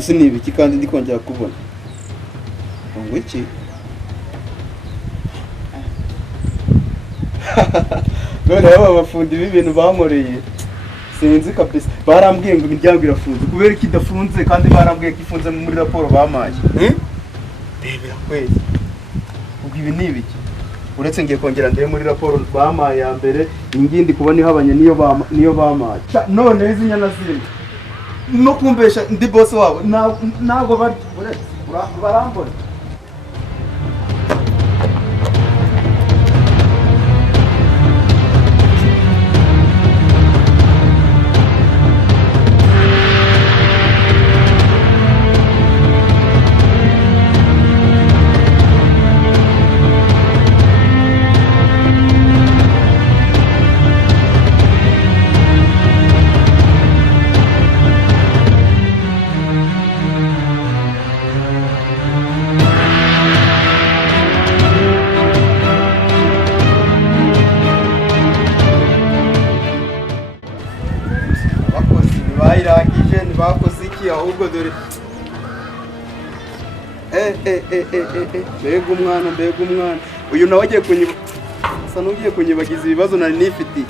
Sinibiki kandi ndi kongera kubona. Ngo iki? None aba bafundi b'ibintu bankoreye. Sinzi kabisa. Barambwiye ngo imiryango irafunze. Kubera iki idafunze kandi barambwiye ko ifunze muri raporo bamaye. Debera kwezi. Ubwo ibi nibiki? Uretse ngiye kongera ndeye muri raporo bamaye ya mbere, ingindi kubona ihabanye niyo bamaye. None izi nyana zimwe. No kumbesha ndi boss wabo nago bari barambona. Bayirangije ntibakoze iki ahubwo dore mbega umwana uyu nawe agiye asa n'ugiye kunyibagiza ibibazo nari nifitiye.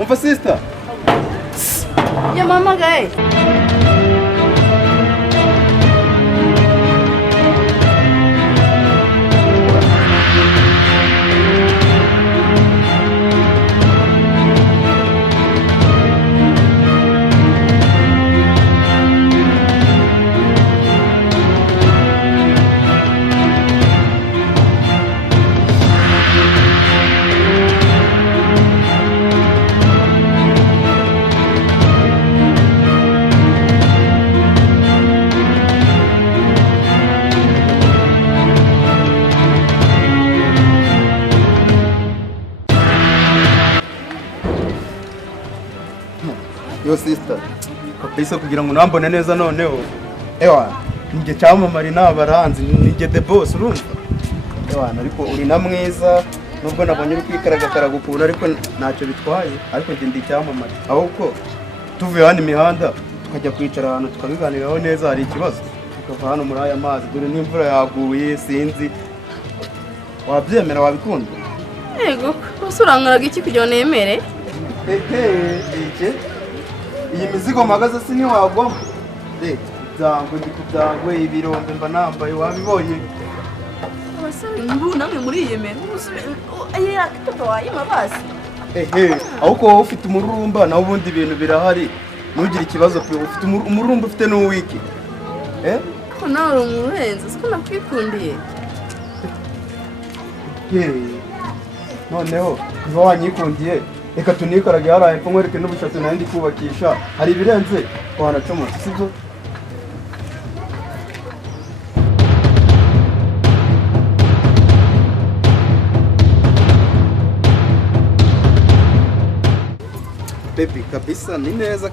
Umva sister ya mama gaye yo sister kabisa kugira ngo nambone neza noneho nige cyamamari nabaranzi nige the boss urumva ariko uri na mwiza nubwo nabonye uri kwikaraga ukuntu ariko ntacyo bitwaye ariko ndi cyamamari ahubwo tuvuye hano imihanda tukajya kwicara ahantu tukabiganiraho neza hari ikibazo tukava hano muri aya mazi dore n'imvura yaguye sinzi wabyemera wabikunda yego usurankaraga iki kugira ngo nemere iyi mizigo magaze sini wagwa byangwe ndi kubyangwe ibirombe mba nambaye wabibonye abasore namwe muri iyi yemera ayira kitoto wayima basi ahubwo wowe ufite umururumba naho ubundi ibintu birahari ntugire ikibazo pe ufite umururumba ufite n'uwiki ko nawe uri umurenzi siko nakwikundiye noneho niba wanyikundiye reka tunikarage haraye ko nkwereke n'ubushatsi nari ndi kubakisha hari ibirenze wanacomotse sibyo baby kabisa ni neza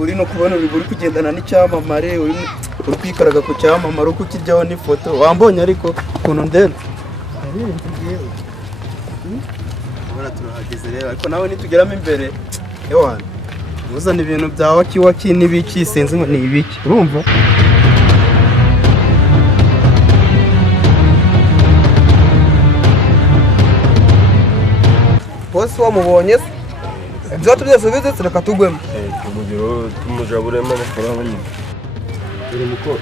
uri no kubona uri kugendana n'icyamamare uri kwikaraga ku cyamamare uko kijyaho n'ifoto wambonye ariko ukuntu ndenze turahageze rero ariko nawe nitugeramo imbere ewana muzana ibintu bya waki n'ibiki sinzi ngo ni ibiki urumva bosi wamubonye se ibyo byose bize reka tugwemo tumugiro tumujaburemo amafaranga nyine uri mukoro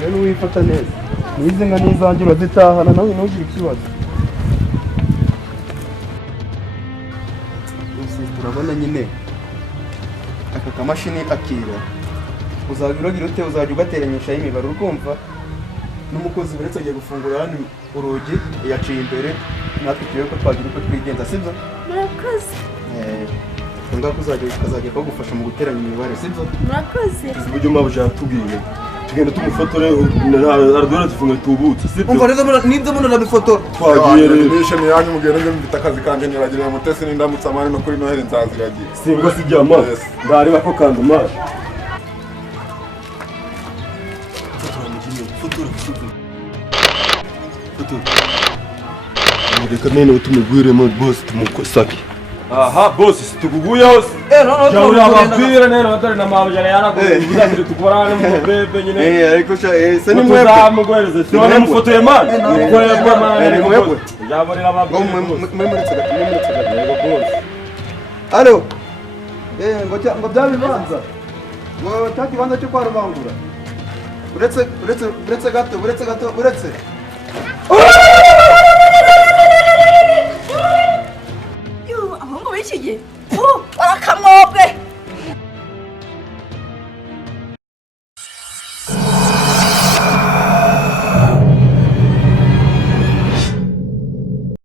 rero wifata neza nize nka n'izanjye urazitahana nawe ntugire ikibazo turabona nyine aka kamashini akira uzagira ute uzajya ugateranyishaho imibare urumva n'umukozi uretse agiye gufungura hano urugi yaciye imbere natwe tugiye ko twagira uko twigenza sibyo murakoze ngaho ukazajya kugufasha mu guteranya imibare sibyo murakoze uburyo mwabuja tubwiye tugenda tumufotore aradora tufunga tubutse sibyo umva rero nibyo muno nabifotora twagiye rero nishe yanyu mugenda ngo mfite akazi kanje niragira mutese n'indamutsa amane no kuri noheri nzaziragiye singo sijyama ndareba ko kanduma reka nene tumugwiremo boss tumusake aha bosi situkuguye hose noneho yababwira nero atari na mabujana yaraguye uzakire tukorane mu bebe nyine ariko se ni mwebwe tuzamuguhereze sione mufotoye man kwebwe man ni mwebwe yaborera ababwira mwemuretse gato yego bosi alo ngo bya bibanza ngo cya kibanza cyo kwa Rubangura uretse gato abahungu b'iki gihe barakamwopa